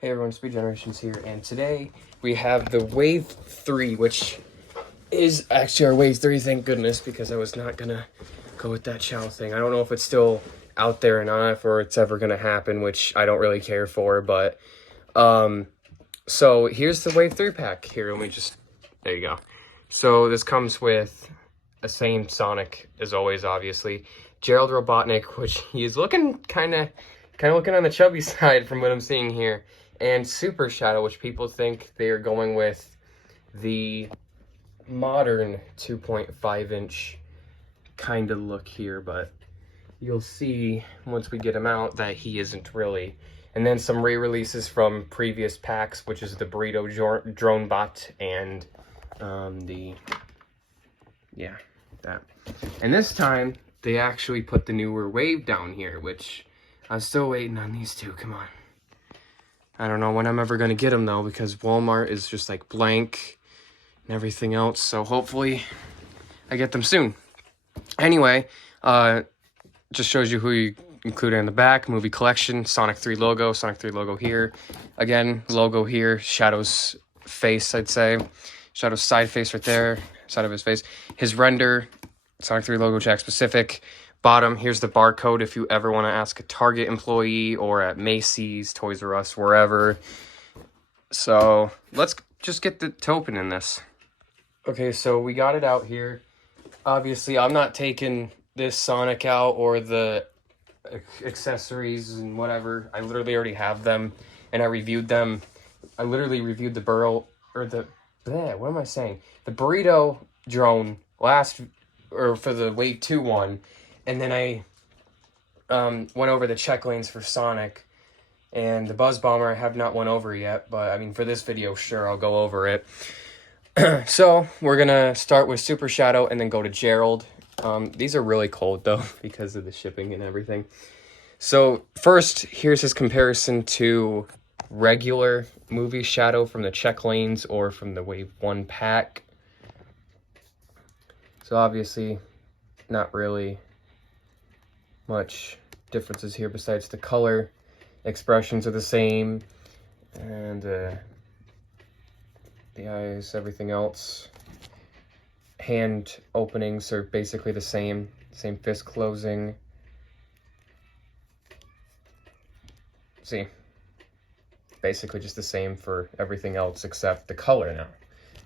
Hey everyone, Speed Generations here, and today we have the Wave 3, which is actually our Wave 3, thank goodness, because I was not gonna go with that Chow thing. I don't know if it's still out there or not, or it's ever gonna happen, which I don't really care for, but, so here's the Wave 3 pack. Here, let me just, there you go. So this comes with the same Sonic as always, obviously. Gerald Robotnik, which he is looking kind of looking on the chubby side from what I'm seeing here. And Super Shadow, which people think they are going with the modern 2.5-inch kind of look here, but you'll see once we get him out that he isn't really. And then some re-releases from previous packs, which is the Burrito Drone Bot and that. And this time, they actually put the newer Wave down here, which I'm still waiting on these two. Come on. I don't know when I'm ever going to get them, though, because Walmart is just, like, blank and everything else. So hopefully I get them soon. Anyway, just shows you who you included in the back. Movie collection, Sonic 3 logo here. Again, logo here. Shadow's face, I'd say. Shadow's side face right there. Side of his face. His render, Sonic 3 logo, Jakks specific. Bottom, here's the barcode if you ever want to ask a Target employee or at Macy's, Toys R Us, wherever. So let's just get to opening this. Okay, so we got it out here. Obviously, I'm not taking this Sonic out or the accessories and whatever. I literally already have them, and I reviewed them. I literally reviewed the the Burrito Drone for the Wave 2 one. And then I went over the check lanes for Sonic, and the Buzz Bomber I have not went over yet, but I mean for this video, sure, I'll go over it. So we're gonna start with Super Shadow and then go to Gerald. These are really cold though because of the shipping and everything. So first, here's his comparison to regular movie Shadow from the check lanes or from the Wave 1 pack. So obviously, not really much differences here besides the color. Expressions are the same, and the eyes, everything else. Hand openings are basically the same fist closing. See, basically just the same for everything else except the color now,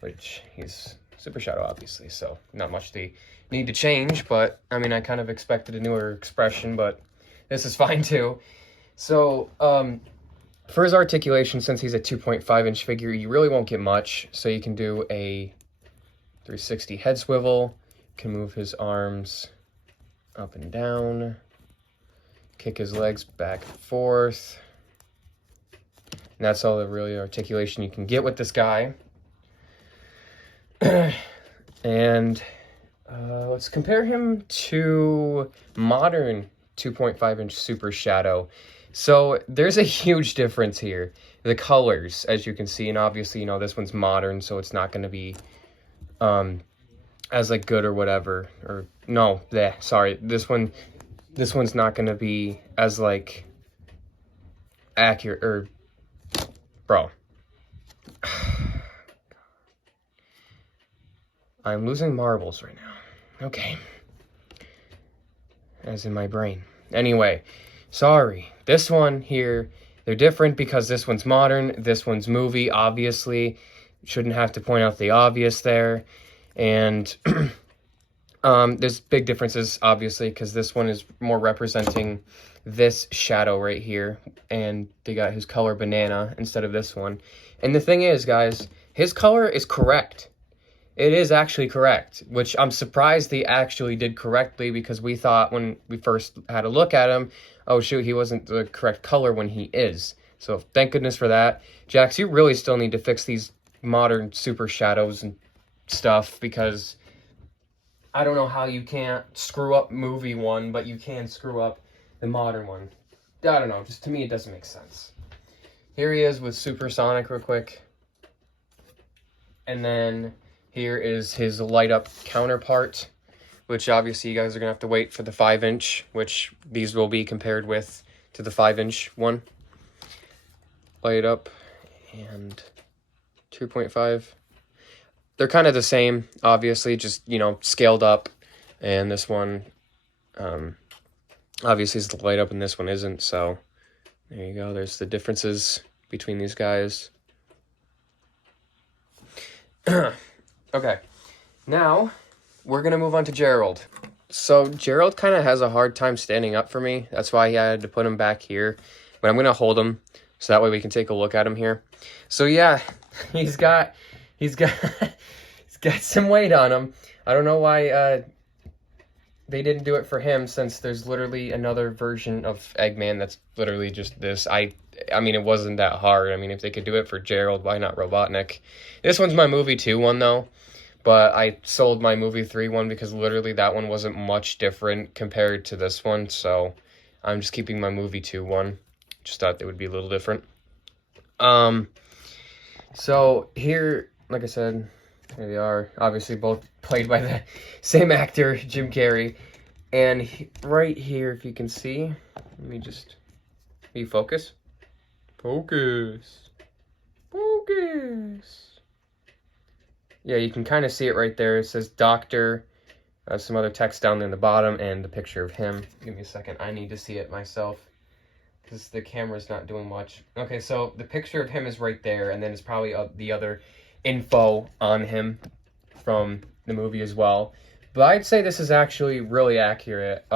which he's Super Shadow, obviously, so not much they need to change, but I mean, I kind of expected a newer expression, but this is fine too. So, for his articulation, since he's a 2.5-inch figure, you really won't get much. So you can do a 360 head swivel, can move his arms up and down, kick his legs back and forth. And that's all the really articulation you can get with this guy. And let's compare him to modern 2.5-inch Super Shadow. So there's a huge difference here. The colors, as you can see, and obviously, you know, this one's modern, so it's not going to be as like good or whatever. Or no, sorry, this one's not going to be as like accurate or bro. I'm losing marbles right now. Okay. As in my brain. Anyway, sorry. This one here, they're different because this one's modern, this one's movie, obviously. Shouldn't have to point out the obvious there. And there's big differences, obviously, because this one is more representing this Shadow right here. And they got his color banana instead of this one. And the thing is, guys, his color is correct. It is actually correct, which I'm surprised they actually did correctly, because we thought when we first had a look at him, oh shoot, he wasn't the correct color when he is. So thank goodness for that. Jakks, you really still need to fix these modern Super Shadows and stuff, because I don't know how you can't screw up movie one, but you can screw up the modern one. I don't know, just to me it doesn't make sense. Here he is with Super Sonic real quick. And then here is his light-up counterpart, which obviously you guys are going to have to wait for the 5-inch, which these will be compared with to the 5-inch one. light up and 2.5. They're kind of the same, obviously, just, you know, scaled up. And this one, obviously, is the light up, and this one isn't. So there you go. There's the differences between these guys. Okay, now we're going to move on to Gerald. So Gerald kind of has a hard time standing up for me. That's why I had to put him back here. But I'm going to hold him so that way we can take a look at him here. So yeah, he's got he's got some weight on him. I don't know why they didn't do it for him, since there's literally another version of Eggman that's literally just this. I mean, it wasn't that hard. I mean, if they could do it for Gerald, why not Robotnik? This one's my movie 2 one, though. But I sold my movie 3 one because literally that one wasn't much different compared to this one. So I'm just keeping my movie 2 one. Just thought they would be a little different. So here, like I said, here they are. Obviously both played by the same actor, Jim Carrey. And right here, if you can see, let me just, focus. Focus. Yeah, you can kind of see it right there. It says doctor, some other text down there in the bottom, and the picture of him. Give me a second. I need to see it myself because the camera's not doing much. Okay, so the picture of him is right there, and then it's probably the other info on him from the movie as well. But I'd say this is actually really accurate.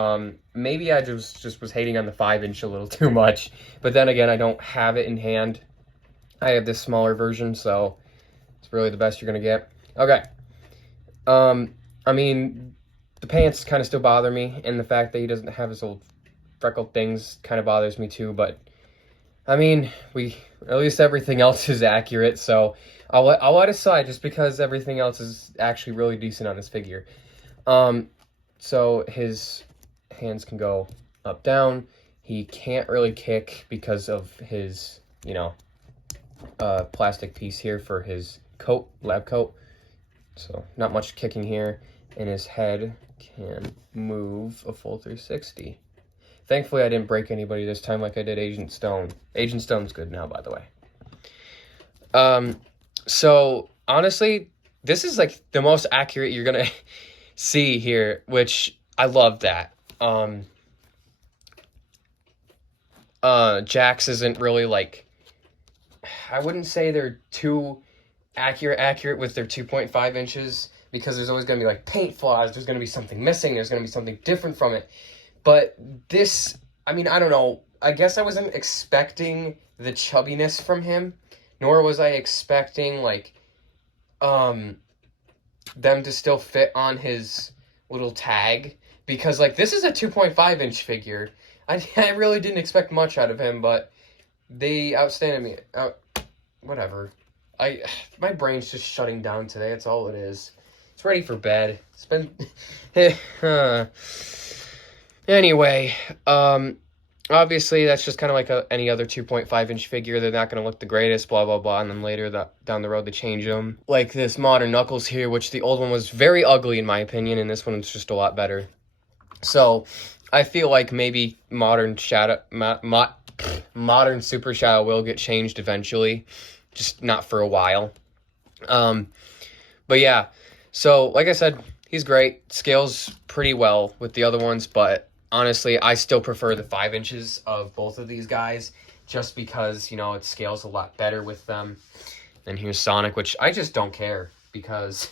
Maybe I just was hating on the 5-inch a little too much, but then again, I don't have it in hand. I have this smaller version, so it's really the best you're gonna get. Okay. I mean, the pants kind of still bother me, and the fact that he doesn't have his old freckled things kind of bothers me too, but I mean, at least everything else is accurate, so I'll let it slide just because everything else is actually really decent on this figure. So his hands can go up, down. He can't really kick because of his, you know, plastic piece here for his coat, lab coat. So not much kicking here. And his head can move a full 360. Thankfully, I didn't break anybody this time like I did Agent Stone. Agent Stone's good now, by the way. So honestly, this is like the most accurate you're gonna see here, which I love that. Jakks isn't really like, I wouldn't say they're too accurate with their 2.5 inches, because there's always going to be like paint flaws, there's going to be something missing, there's going to be something different from it. But this, I mean, I don't know, I guess I wasn't expecting the chubbiness from him, nor was I expecting like them to still fit on his little tag, because like this is a 2.5 inch figure. I really didn't expect much out of him, but they outstanded me. Whatever. My brain's just shutting down today. That's all it is. It's ready for bed. It's been anyway, obviously that's just kind of like any other 2.5 inch figure. They're not going to look the greatest, blah blah blah, and then later down the road they change them. Like this modern Knuckles here, which the old one was very ugly in my opinion, and this one's just a lot better. So I feel like maybe modern Super Shadow will get changed eventually, just not for a while. But yeah, so like I said, he's great. Scales pretty well with the other ones, but honestly, I still prefer the 5 inches of both of these guys, just because, you know, it scales a lot better with them. And here's Sonic, which I just don't care, because,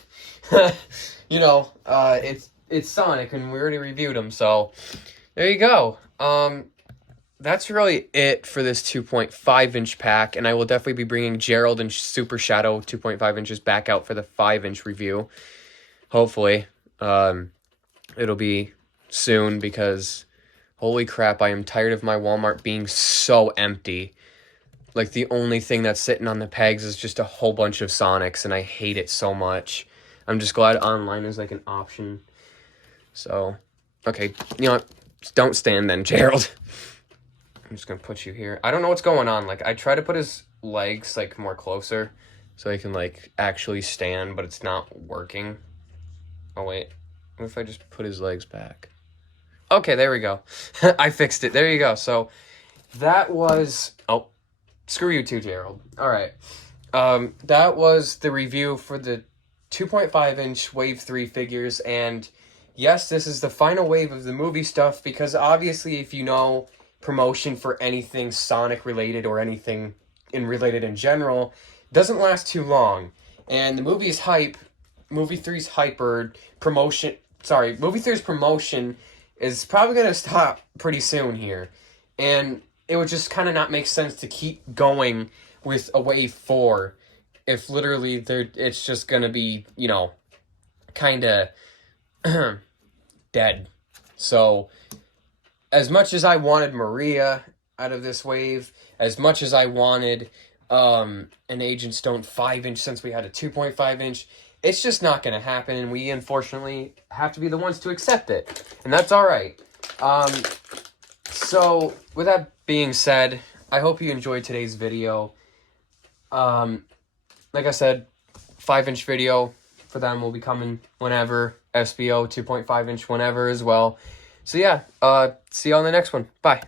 you know, it's Sonic, and we already reviewed him, so there you go. That's really it for this 2.5 inch pack, and I will definitely be bringing Gerald and Super Shadow 2.5 inches back out for the 5 inch review. Hopefully. It'll be soon, because holy crap, I am tired of my Walmart being so empty. Like, the only thing that's sitting on the pegs is just a whole bunch of Sonics, and I hate it so much. I'm just glad online is like an option. So, okay, you know what? Don't stand then, Gerald. I'm just gonna put you here. I don't know what's going on. Like, I try to put his legs like more closer so he can like actually stand, but it's not working. Oh wait, what if I just put his legs back? Okay, there we go. I fixed it. There you go. So that was, oh, screw you too, Gerald. All right. That was the review for the 2.5-inch Wave 3 figures, and yes, this is the final wave of the movie stuff, because obviously if you know promotion for anything Sonic related or anything related in general, doesn't last too long. And the movie's hype, Movie 3's Movie 3's promotion is probably going to stop pretty soon here. And it would just kind of not make sense to keep going with a Wave 4 if literally it's just going to be, you know, kind of dead. So, as much as I wanted Maria out of this wave, as much as I wanted an Agent Stone 5-inch since we had a 2.5-inch, it's just not going to happen, and we unfortunately have to be the ones to accept it. And that's alright. So, with that being said, I hope you enjoyed today's video. Like I said, 5-inch video for them will be coming whenever. SBO 2.5-inch whenever as well. So yeah, see you on the next one. Bye.